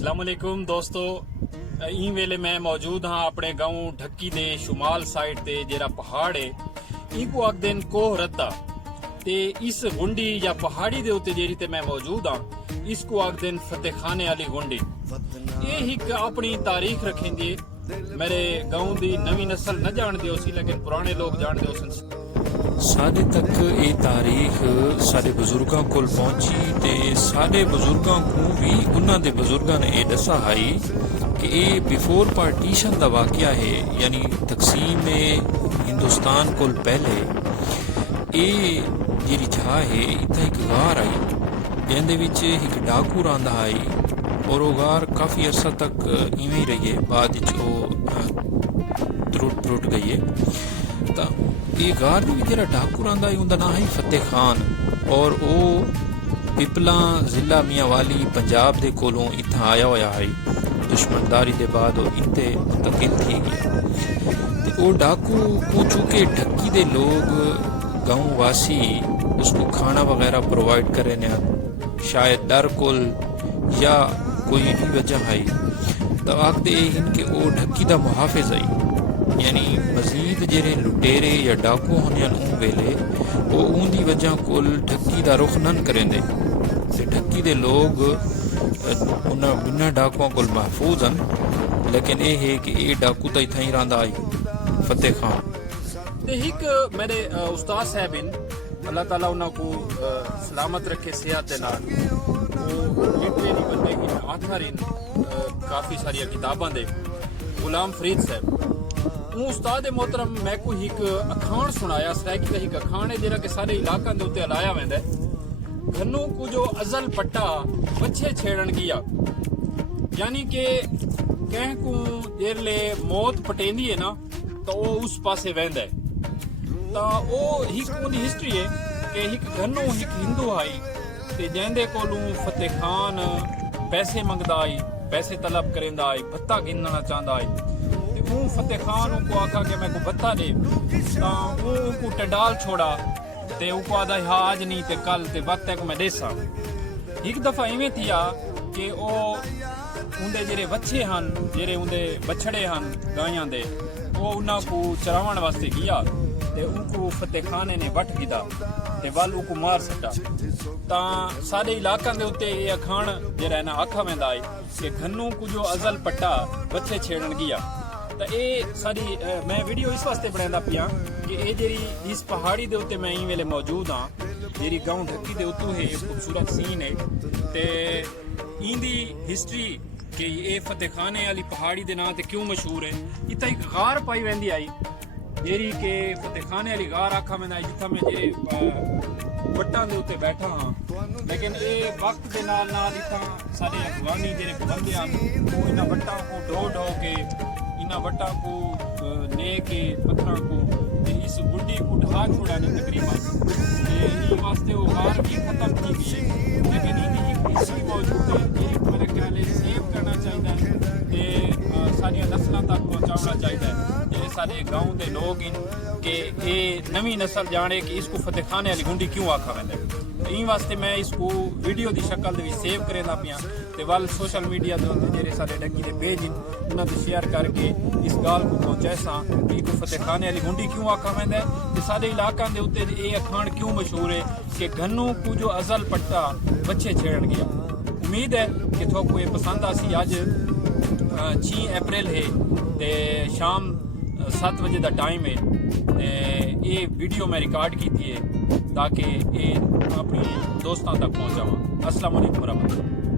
अस्सलामुअलैकुम दोस्तों, ई वेले मैं मौजूद हाँ अपने गाँव ढक्की दे शुमाल साइड ते जेरा पहाड़ है इनको आखदे न कोह रत्ता ते इस गुंडी या पहाड़ी दे उत्ते जेरी ते मैं मौजूद हाँ इसको आखदे न फतेखाने वाली गुंडी। ये एक अपनी तारीख रखेंगे। मेरे गाँव दी नवी नस्ल न जानते हो सी लेकिन पुराने लोग जानते हो सन। साडे तक ये तारीख साडे बुजुर्गों को पहुंची ते साडे बुजुर्गों को भी उन्हां दे बुजुर्गों ने ये दसा है कि ये बिफोर पार्टीशन दा वाकया है, यानी तकसीम हिंदुस्तान को पहले ये जेरी जहा है इतना एक गार आई जिंदे विच एक डाकू रहिंदा आई और वो गार काफ़ी अरसा तक इवें ही रही है, बाद त्रुट गई है। तो ये गार भी जरा डाकू रहिंदा है उनका नाम है फतेखान और वो पिपला जिला मियाँ वाली पंजाब के कोलों इतना आया हुआ है। दुश्मनदारी के बाद वो इतने मुंतकिल थी गया। तो वो डाकू को चूँकि ढक्की के लोग गाँव वासी उसको खाना वगैरह प्रोवाइड करें न, शायद डर कोल या कोई भी वजह आई तो आखते इनके वो ढक्की का मुहाफिज आई, यानी मजीद जेरे लुटेरे या डाकू होने उन वेले वो उनकी वजह को ढक्की का रुख न करेंदे ते ढक्की दे लोग उन्हें बिना डाकुओं को महफूज हैं। लेकिन ये है कि ये डाकू तो इतना ही रहा आई फतेह खान। एक मेरे उस्ताद साहब इन अल्लाह ताला उन्होंने को सलामत रखे सेहत के नाल वो लिटरेरी बंदे की आथर इन काफ़ी सारिया किताबां दे गुलाम फरीद साहब वो उस्ताद मोहतरम मैं को एक अखान सुनाया सराकी का एक अखान है जरा के सारे इलाकों के उत्ते लाया वेंदा है। घनू को जो अजल पट्टा बच्चे छेड़न गया, यानी कि कह को जेरले मौत पटेंदी है ना तो वो उस पासे वेंदा है। तो वो हिक उनकी हिस्ट्री है कि हिक घनू हिक हिंदू आई ते जैंदे कोलों फतेह खान पैसे मंगदा आई, पैसे तलब करेंदा आई, भत्ता गिनना चाहता आई ते वो फतेह खान को आखा कि मैं को भत्ता दे तो वो को टंडाल छोड़ा ते वो आदा हाँ आज नहीं ते कल ते वक्त है को मैं देसा। एक दफ़ा इवें थिया कि वो उनके जेरे बच्चे हन जेरे उनके बछड़े हन गायां दे वो उन्हां को चरावण वास्ते गया ते उनको फतेह खाने ने वट गिदा ते वल उनको मार सटा। तां सारे इलाकों के उत्ते ये अखान जेरा है ना आखा वेंदा है कि घनू को जो अजल पट्टा बच्चे छेड़न गया। तो ये सारी मैं वीडियो इस वास्ते बनांदा पिया कि ये जेरी इस पहाड़ी दे उत्ते मैं ई वेले मौजूद हाँ जेरी गाँव ढक्की दे उत्तों है खूबसूरत सीन है ते इंदी हिस्ट्री कि ये फतेखाने वाली पहाड़ी दे नाम ते क्यों मशहूर है। इतना एक गार पाई वेंदी आई जेरी के फतेखाने वाली गार आखा वेंदा है जिथा मैं जे वट्टां दे उत्ते बैठा हाँ। लेकिन ये वक्त के नाल नाल इतना सारे अफगानी जेरे बंदे हैं वो इन्हां वट्टां को ढो के इन्हां वट्टां को ने के पत्थरां को इस गुंडी को ढा छोड़ा ने तकरीबन वास्ते वो गार भी खत्म की गई है। लेकिन इनकी हिस्ट्री मौजूद है, ये मेरे ख्याल है सेव करना चाहिए ते सारिया नस्लों तक पहुँचाना चाहिए ये सारे गाँव के लोग इन कि ये नवी नस्ल जाने कि इसको फतेखाने वाली गुंडी क्यों आखा वेंदा है। इन वास्ते मैं इसको वीडियो की शक्ल दे सेव करेंदा पिया ते वल सोशल मीडिया के जेरे सारे ढक्की के पेज उन्होंने शेयर करके इस गाल को पहुँचाए सा कि फतेखाने वाली गुंडी क्यों आखा वेंदा है ते सारे इलाकों के उत्ते ये अखान क्यों मशहूर है कि घनू को जो अजल पट्टा बच्चे छेड़न गया। उम्मीद है कि थोको ये पसंद आसी। अज 6 अप्रैल है ते शाम 7 बजे का टाइम है ते ये वीडियो मैं रिकॉर्ड की थी है ताकि ये अपनी दोस्तों तक पहुँचावा। अस्सलाम वालेकुम रहमतुल्लाह।